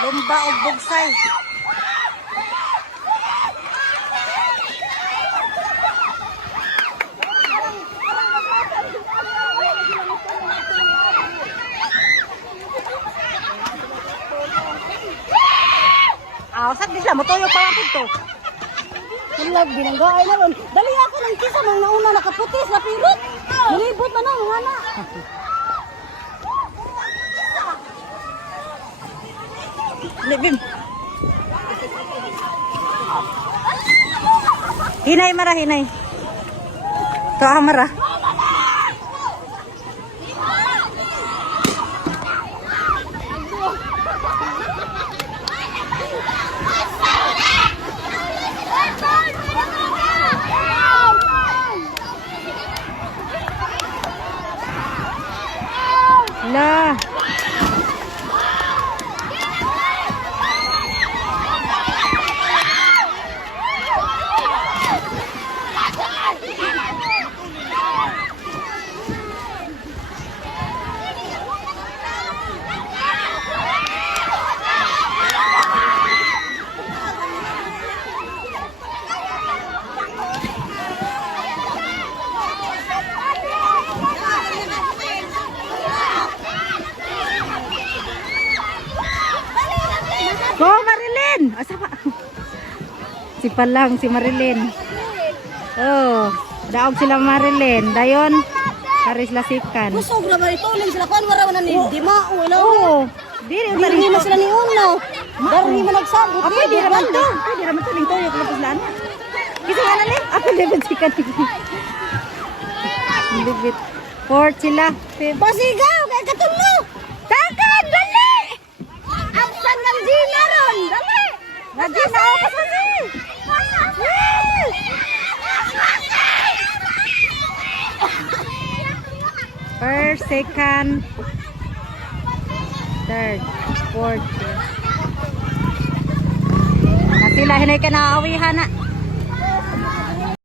Lumba o bugsay. Saan di sila? Matuyo pa ako to. Hilag, binanggaay na ron. Dali ako ng kisa mong nauna nakaputis na pirot. Nalibot na mga na. Libim. Hinay mara, hinay. Ito ang mara. Lah. Go, Marilyn! Asa pa? Si Palang, si Marilyn. Oh, daog sila Marilyn. Dayon, Paris Lasikan. Kusog na ba ito? Uling sila kan wala na ni Dima. Oo. Dili mo sila ni Uno. Dari mo nagsabot. Ako, di naman to. Di naman to. Lingto yung kapos lang. Kasi nga na ni. Ako, David si Kanig. David. Fourth sila. Pasigaw! Kaya katulo! Takan! Dali! Absan ng Gina ron! Dali! Nadya na ako kasi! First, second, third, fourth. Nasila, hinay ka na awihan na.